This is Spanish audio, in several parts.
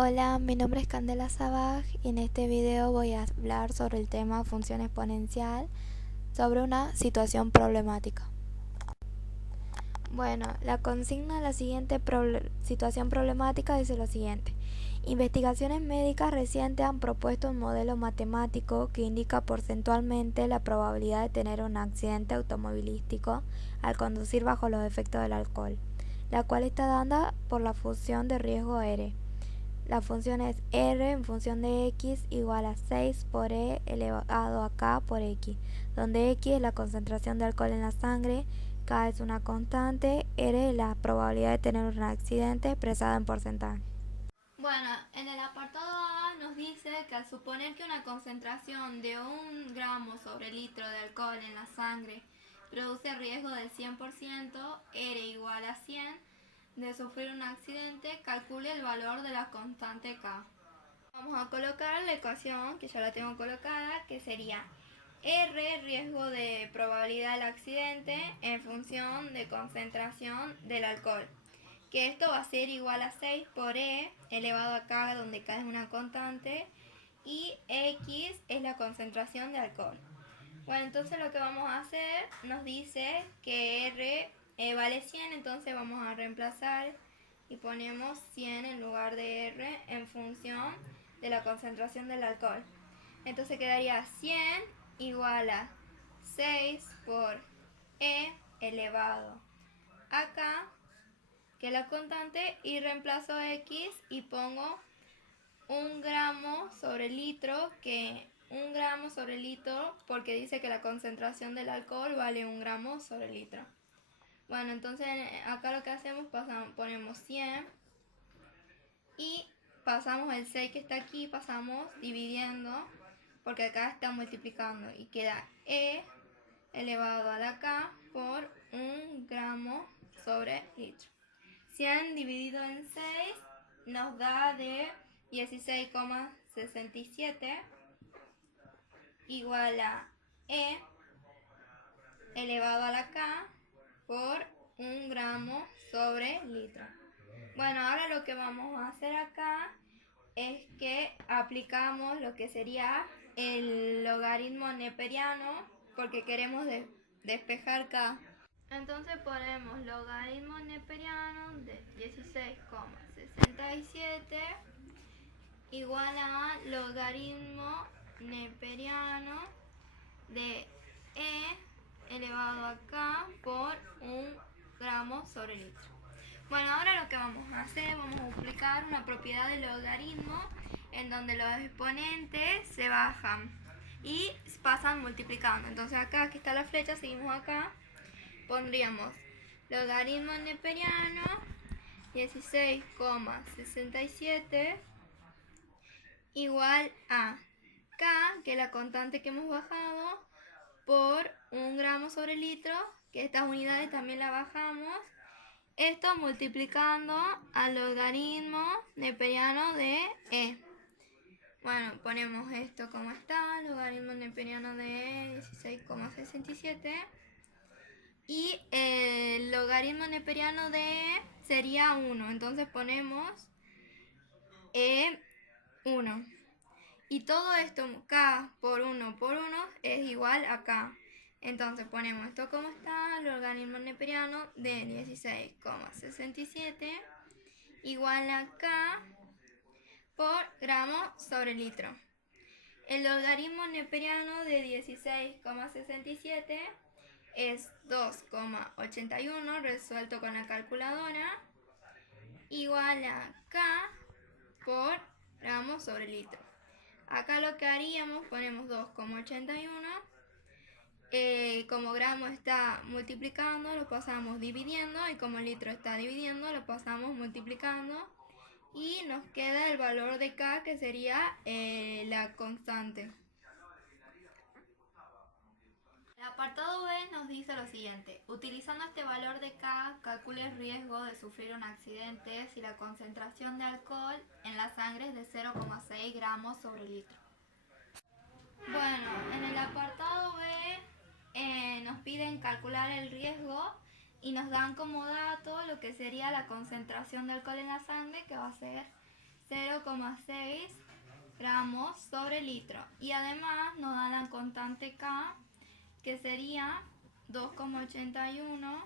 Hola, mi nombre es Candela Sabaj y en este video voy a hablar sobre el tema función exponencial sobre una situación problemática. Bueno, la consigna de la siguiente situación problemática dice lo siguiente. Investigaciones médicas recientes han propuesto un modelo matemático que indica porcentualmente la probabilidad de tener un accidente automovilístico al conducir bajo los efectos del alcohol, la cual está dada por la función de riesgo R. La función es R en función de x igual a 6 por e elevado a k por x, donde x es la concentración de alcohol en la sangre, k es una constante, R es la probabilidad de tener un accidente expresada en porcentaje. Bueno, en el apartado A nos dice que al suponer que una concentración de 1 gramo sobre litro de alcohol en la sangre produce riesgo del 100%, R igual a 100, de sufrir un accidente, calcule el valor de la constante K. Vamos a colocar la ecuación, que ya la tengo colocada, que sería R, riesgo de probabilidad del accidente, en función de concentración del alcohol. Que esto va a ser igual a 6 por E elevado a K, donde K es una constante, y X es la concentración de alcohol. Bueno, entonces lo que vamos a hacer nos dice que R vale 100, entonces vamos a reemplazar y ponemos 100 en lugar de R en función de la concentración del alcohol. Entonces quedaría 100 igual a 6 por E elevado a K, que es la constante, y reemplazo X y pongo 1 gramo sobre litro, que 1 gramo sobre litro porque dice que la concentración del alcohol vale 1 gramo sobre litro. Bueno, entonces acá lo que hacemos, ponemos 100 y pasamos el 6 que está aquí, pasamos dividiendo porque acá está multiplicando y queda E elevado a la K por 1 gramo sobre litro. 100 dividido en 6 nos da de 16,67 igual a E elevado a la K por 1 gramo sobre litro. Bueno, ahora lo que vamos a hacer acá es que aplicamos lo que sería el logaritmo neperiano porque queremos despejar K. Entonces ponemos logaritmo neperiano de 16,67 igual a logaritmo neperiano de E elevado a K por 1 gramo sobre litro. Bueno, ahora lo que vamos a hacer, vamos a aplicar una propiedad del logaritmo en donde los exponentes se bajan y pasan multiplicando. Entonces acá, aquí está la flecha, seguimos acá, pondríamos logaritmo neperiano 16,67 igual a K, que es la constante que hemos bajado, por 1 gramo sobre litro, que estas unidades también las bajamos. Esto multiplicando al logaritmo neperiano de E. Bueno, ponemos esto como está, logaritmo neperiano de E 16,67. Y el logaritmo neperiano de E sería 1. Entonces ponemos E1. Y todo esto, K por 1 por 1 es igual a K. Entonces ponemos esto como está, el logaritmo neperiano de 16,67 igual a K por gramo sobre litro. El logaritmo neperiano de 16,67 es 2,81 resuelto con la calculadora igual a K por gramo sobre litro. Acá lo que haríamos, ponemos 2,81. Como gramo está multiplicando, lo pasamos dividiendo, y como litro está dividiendo, lo pasamos multiplicando, y nos queda el valor de K, que sería la constante. El apartado B nos dice lo siguiente: utilizando este valor de K, calcule el riesgo de sufrir un accidente si la concentración de alcohol en la sangre es de 0,6 gramos sobre litro. Bueno, en el apartado B nos piden calcular el riesgo y nos dan como dato lo que sería la concentración de alcohol en la sangre, que va a ser 0,6 gramos sobre litro. Y además nos dan la constante K, que sería 2,81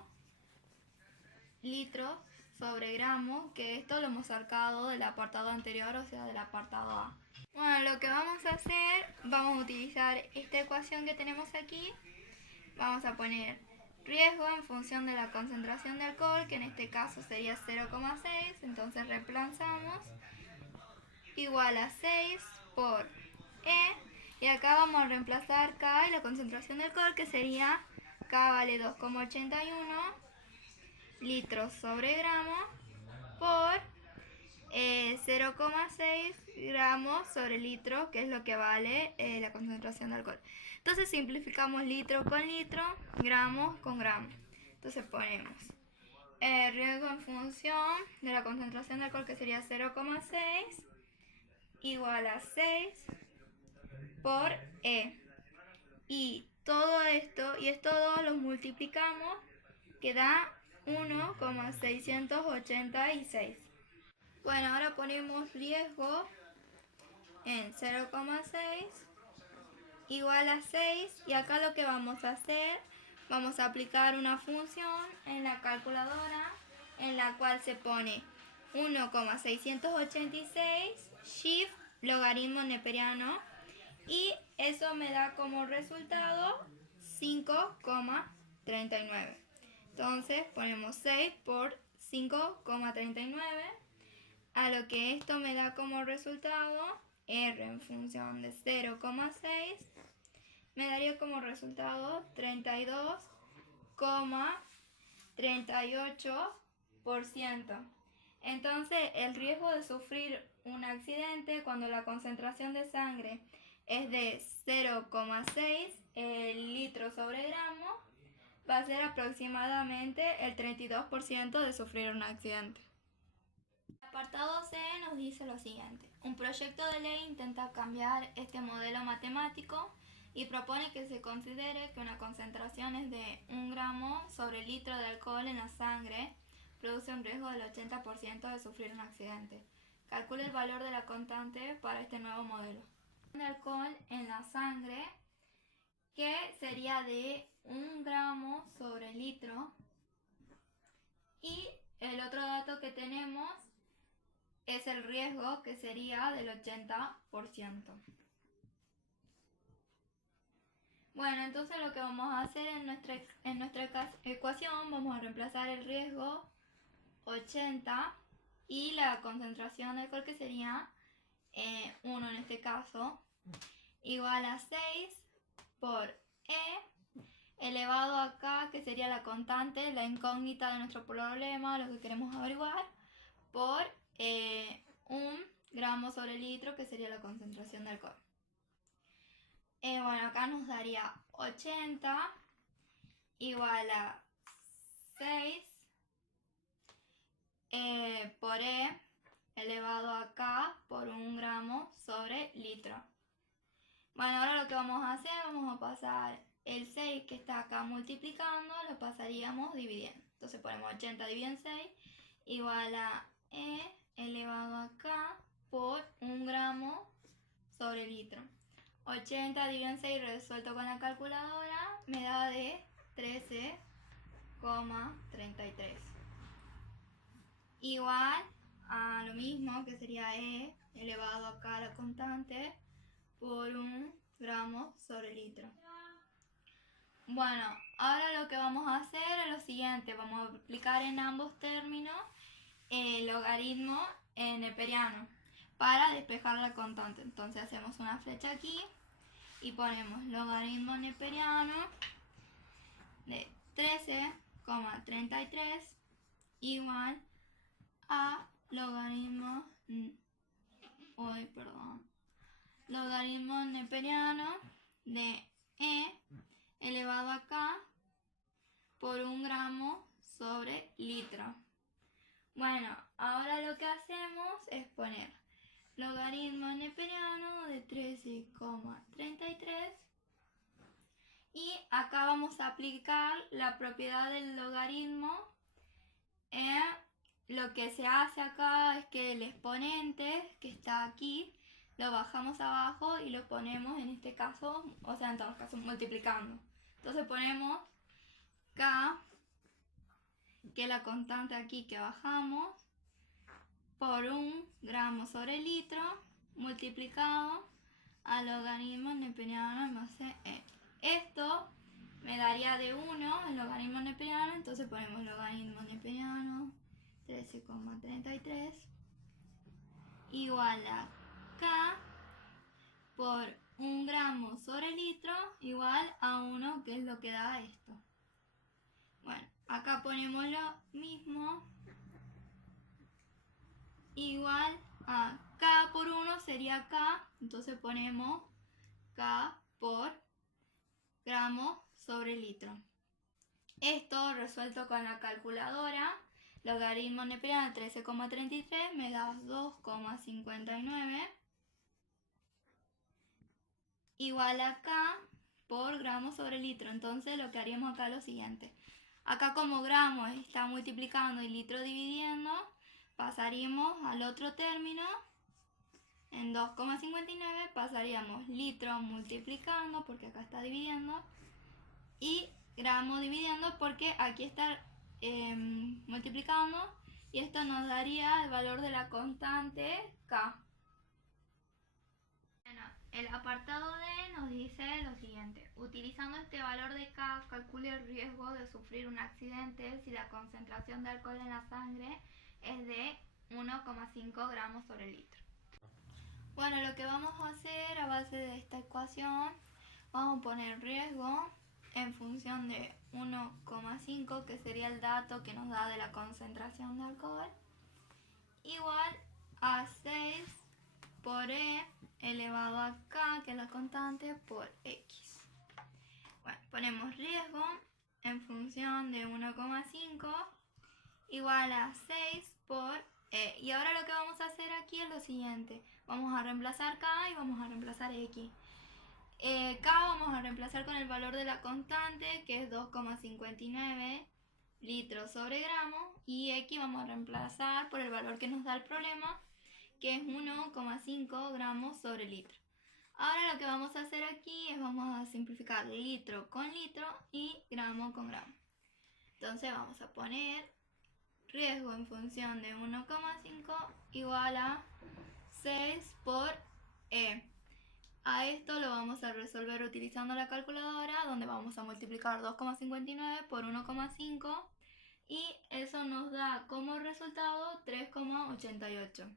litros sobre gramos, que esto lo hemos sacado del apartado anterior, o sea, del apartado A. Bueno, lo que vamos a hacer, vamos a utilizar esta ecuación que tenemos aquí. Vamos a poner riesgo en función de la concentración de alcohol, que en este caso sería 0,6, entonces reemplazamos, igual a 6 por E, y acá vamos a reemplazar K y la concentración de alcohol, que sería K vale 2,81 litros sobre gramo por 0,6 gramos sobre litro, que es lo que vale la concentración de alcohol. Entonces simplificamos litro con litro, gramos con gramo. Entonces ponemos riesgo en función de la concentración de alcohol, que sería 0,6, igual a 6 por E. Y todo esto y esto 2 los multiplicamos, que da 1,686. Bueno, ahora ponemos riesgo en 0,6 igual a 6, y acá lo que vamos a hacer, vamos a aplicar una función en la calculadora en la cual se pone 1,686 shift logaritmo neperiano, y eso me da como resultado 5,39. Entonces ponemos 6 por 5,39, a lo que esto me da como resultado R en función de 0,6, me daría como resultado 32,38%. Entonces el riesgo de sufrir un accidente cuando la concentración de sangre es de 0,6 litros sobre gramo va a ser aproximadamente el 32% de sufrir un accidente. El apartado C nos dice lo siguiente: un proyecto de ley intenta cambiar este modelo matemático y propone que se considere que una concentración es de 1 gramo sobre litro de alcohol en la sangre produce un riesgo del 80% de sufrir un accidente. Calcule el valor de la constante para este nuevo modelo. De alcohol en la sangre, que sería de 1 gramo sobre litro, y el otro dato que tenemos es el riesgo, que sería del 80%. Bueno, entonces lo que vamos a hacer en nuestra ecuación, vamos a reemplazar el riesgo 80 y la concentración de alcohol, que sería 1 en este caso, igual a 6 por E elevado a K, que sería la constante, la incógnita de nuestro problema, lo que queremos averiguar, por 1 gramo sobre litro, que sería la concentración de alcohol. Bueno, acá nos daría 80 igual a 6 por E elevado a K por 1 gramo sobre litro. Bueno, ahora lo que vamos a hacer, vamos a pasar el 6 que está acá multiplicando, lo pasaríamos dividiendo. Entonces ponemos 80 dividido en 6 igual a E elevado a K por 1 gramo sobre litro. 80 dividido en 6 resuelto con la calculadora me da de 13,33. Igual a lo mismo, que sería E elevado a K la constante por 1 gramo sobre litro. Bueno, ahora lo que vamos a hacer es lo siguiente: vamos a aplicar en ambos términos el logaritmo neperiano para despejar la constante. Entonces hacemos una flecha aquí y ponemos logaritmo neperiano de 13,33 igual a logaritmo neperiano de E elevado a K por 1 gramo sobre litro. Bueno, ahora lo que hacemos es poner logaritmo neperiano de 13,33, y acá vamos a aplicar la propiedad del logaritmo lo que se hace acá es que el exponente que está aquí lo bajamos abajo y lo ponemos en este caso, o sea en todos los casos multiplicando. Entonces ponemos K, que es la constante aquí que bajamos, por 1 gramo sobre litro multiplicado al logaritmo neperiano más E. Esto me daría de 1 el logaritmo neperiano, entonces ponemos logaritmo neperiano 13,33 igual a K por 1 gramo sobre litro igual a 1, que es lo que da esto. Bueno, acá ponemos lo mismo, igual a K por 1 sería K, entonces ponemos K por gramo sobre litro. Esto resuelto con la calculadora, logaritmo neperiano 13,33 me da 2,59 igual a K por gramo sobre litro. Entonces lo que haríamos acá es lo siguiente. Acá como gramo está multiplicando y litro dividiendo, pasaríamos al otro término. En 2,59 pasaríamos litro multiplicando, porque acá está dividiendo, y gramo dividiendo, porque aquí está multiplicando, y esto nos daría el valor de la constante K. Bueno, el apartado D nos dice lo siguiente: utilizando este valor de K, calcule el riesgo de sufrir un accidente si la concentración de alcohol en la sangre es de 1,5 gramos sobre litro. Bueno, lo que vamos a hacer a base de esta ecuación, vamos a poner riesgo en función de 1,5, que sería el dato que nos da de la concentración de alcohol, igual a 6 por E elevado a K, que es la constante, por X. Bueno, ponemos riesgo en función de 1,5 igual a 6 por E. Y ahora lo que vamos a hacer aquí es lo siguiente: vamos a reemplazar K y vamos a reemplazar X. K vamos a reemplazar con el valor de la constante, que es 2,59 litros sobre gramo, y X vamos a reemplazar por el valor que nos da el problema, que es 1,5 gramos sobre litro. Ahora lo que vamos a hacer aquí es vamos a simplificar litro con litro y gramo con gramo. Entonces vamos a poner riesgo en función de 1,5 igual a 6 por E. A esto lo vamos a resolver utilizando la calculadora, donde vamos a multiplicar 2,59 por 1,5 y eso nos da como resultado 3,88.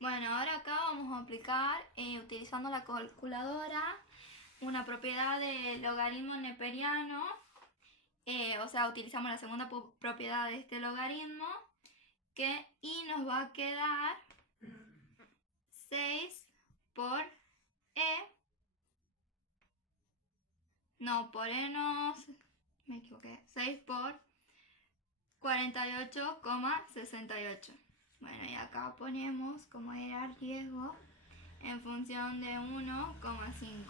Bueno, ahora acá vamos a aplicar, utilizando la calculadora, una propiedad de logaritmo neperiano, o sea, utilizamos la segunda propiedad de este logaritmo, y nos va a quedar 6 por E, no, por E no, me equivoqué, 6 por 48,68. Bueno, y acá ponemos como era riesgo en función de 1,5.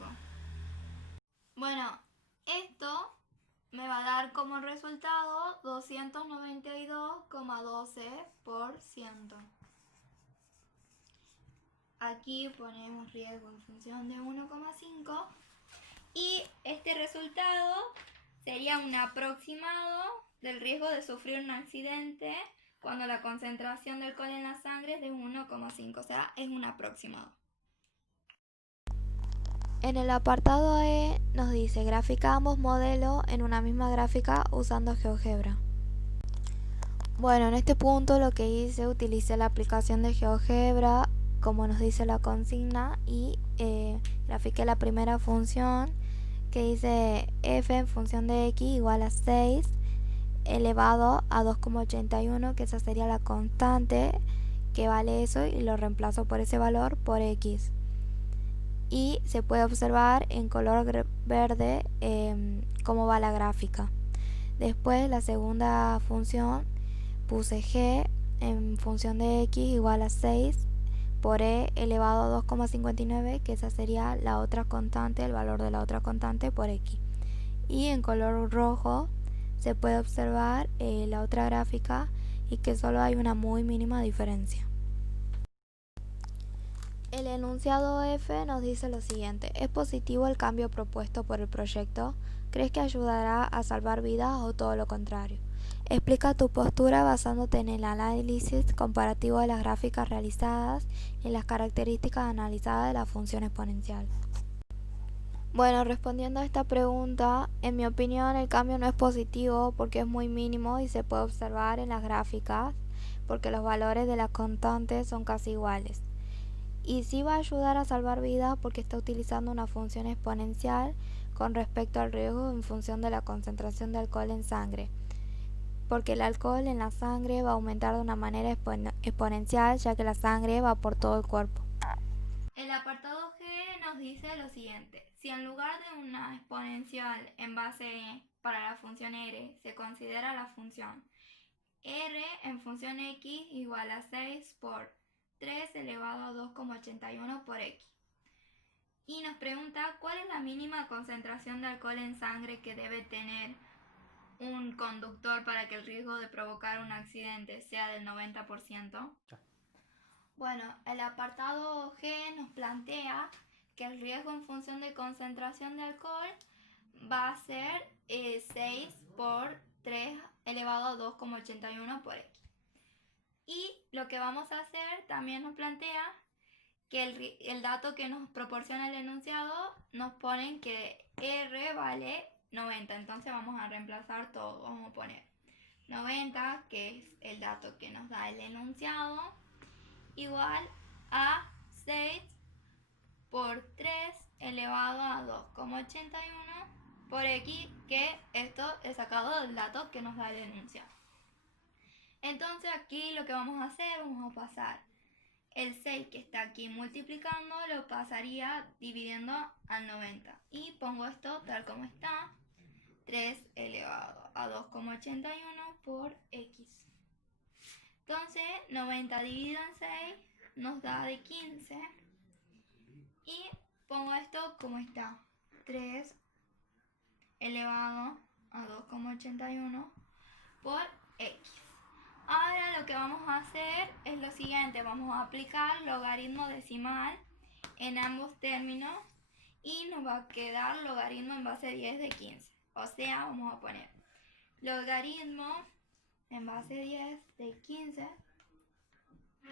Bueno, esto me va a dar como resultado 292,12%. Aquí ponemos riesgo en función de 1,5 y este resultado sería un aproximado del riesgo de sufrir un accidente cuando la concentración de alcohol en la sangre es de 1,5, o sea, es un aproximado. En el apartado E nos dice grafica ambos modelos en una misma gráfica usando GeoGebra. Bueno, en este punto lo que hice, utilicé la aplicación de GeoGebra como nos dice la consigna y grafiqué la primera función que dice f en función de x igual a 6 elevado a 2,81, que esa sería la constante que vale eso, y lo reemplazo por ese valor por x. Y se puede observar en color verde cómo va la gráfica. Después la segunda función puse g en función de x igual a 6 por e elevado a 2,59, que esa sería la otra constante, el valor de la otra constante por x. Y en color rojo se puede observar la otra gráfica y que solo hay una muy mínima diferencia. El enunciado F nos dice lo siguiente: ¿es positivo el cambio propuesto por el proyecto? ¿Crees que ayudará a salvar vidas o todo lo contrario? Explica tu postura basándote en el análisis comparativo de las gráficas realizadas y en las características analizadas de la función exponencial. Bueno, respondiendo a esta pregunta, en mi opinión el cambio no es positivo porque es muy mínimo y se puede observar en las gráficas porque los valores de las constantes son casi iguales. Y sí va a ayudar a salvar vidas porque está utilizando una función exponencial con respecto al riesgo en función de la concentración de alcohol en sangre, porque el alcohol en la sangre va a aumentar de una manera exponencial ya que la sangre va por todo el cuerpo. El apartado G nos dice lo siguiente: si en lugar de una exponencial en base E para la función R se considera la función R en función X igual a 6 por 3 elevado a 2,81 por X. Y nos pregunta cuál es la mínima concentración de alcohol en sangre que debe tener un conductor para que el riesgo de provocar un accidente sea del 90%. Bueno, el apartado G nos plantea que el riesgo en función de concentración de alcohol va a ser 6 por 3 elevado a 2,81 por X. Y lo que vamos a hacer también nos plantea que el dato que nos proporciona el enunciado nos ponen que R vale 90. Entonces vamos a reemplazar todo. Vamos a poner 90, que es el dato que nos da el enunciado, igual a 6 por 3 elevado a 2,81 por X, que esto es sacado del dato que nos da el enunciado. Entonces aquí lo que vamos a hacer, vamos a pasar el 6 que está aquí multiplicando, lo pasaría dividiendo al 90. Y pongo esto tal como está, 3 elevado a 2,81 por X. Entonces 90 dividido en 6 nos da de 15. Y pongo esto como está, 3 elevado a 2,81 por X. Ahora lo que vamos a hacer es lo siguiente: vamos a aplicar logaritmo decimal en ambos términos y nos va a quedar logaritmo en base 10 de 15. O sea, vamos a poner logaritmo en base 10 de 15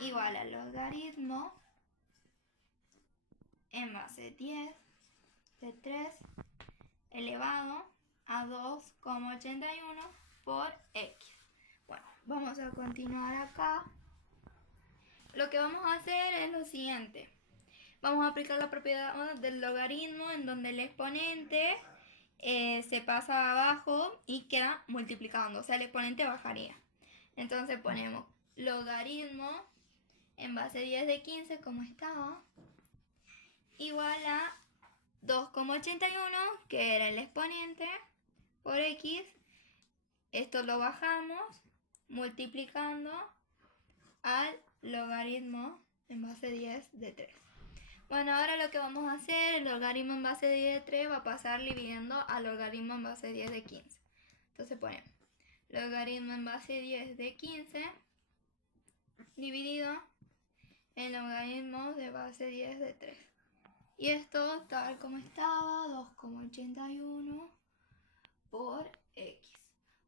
igual a logaritmo en base 10 de 3 elevado a 2,81 por X. Bueno, vamos a continuar acá. Lo que vamos a hacer es lo siguiente: vamos a aplicar la propiedad del logaritmo en donde el exponente se pasa abajo y queda multiplicando, o sea, el exponente bajaría. Entonces ponemos logaritmo en base 10 de 15 como estaba, igual a 2,81, que era el exponente, por X. Esto lo bajamos multiplicando al logaritmo en base 10 de 3. Bueno, ahora lo que vamos a hacer, el logaritmo en base 10 de 3 va a pasar dividiendo al logaritmo en base 10 de 15. Entonces ponemos logaritmo en base 10 de 15 dividido en logaritmo de base 10 de 3. Y esto tal como estaba, 2,81 por X.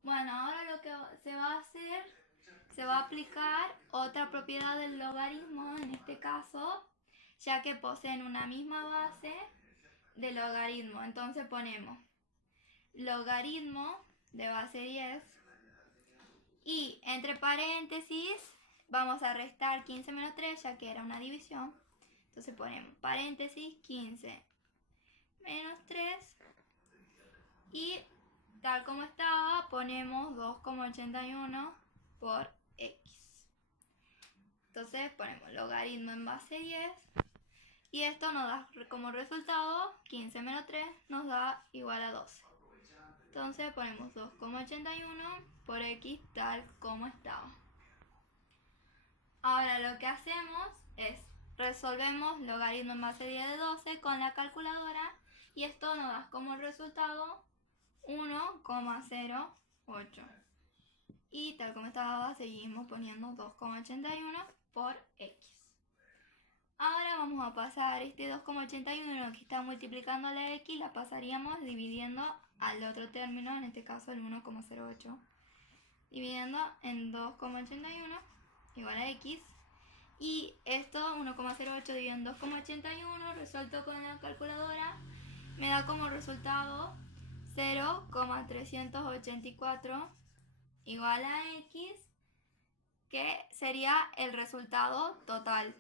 Bueno, ahora lo que se va a hacer, se va a aplicar otra propiedad del logaritmo, en este caso, ya que poseen una misma base de logaritmo. Entonces ponemos logaritmo de base 10 y entre paréntesis vamos a restar 15 menos 3, ya que era una división. Entonces ponemos paréntesis 15 menos 3 y tal como estaba ponemos 2,81 por X. Entonces ponemos logaritmo en base 10 y esto nos da como resultado 15 menos 3 nos da igual a 12. Entonces ponemos 2,81 por X tal como estaba. Ahora lo que hacemos es resolvemos logaritmo en base 10 de 12 con la calculadora y esto nos da como resultado 1,0 8. Y tal como estaba, seguimos poniendo 2,81 por x. Ahora vamos a pasar este 2,81 que está multiplicando la x, la pasaríamos dividiendo al otro término, en este caso el 1,08. Dividiendo en 2,81 igual a x. Y esto, 1,08 dividido en 2,81, resuelto con la calculadora, me da como resultado 0,384 igual a x, que sería el resultado total.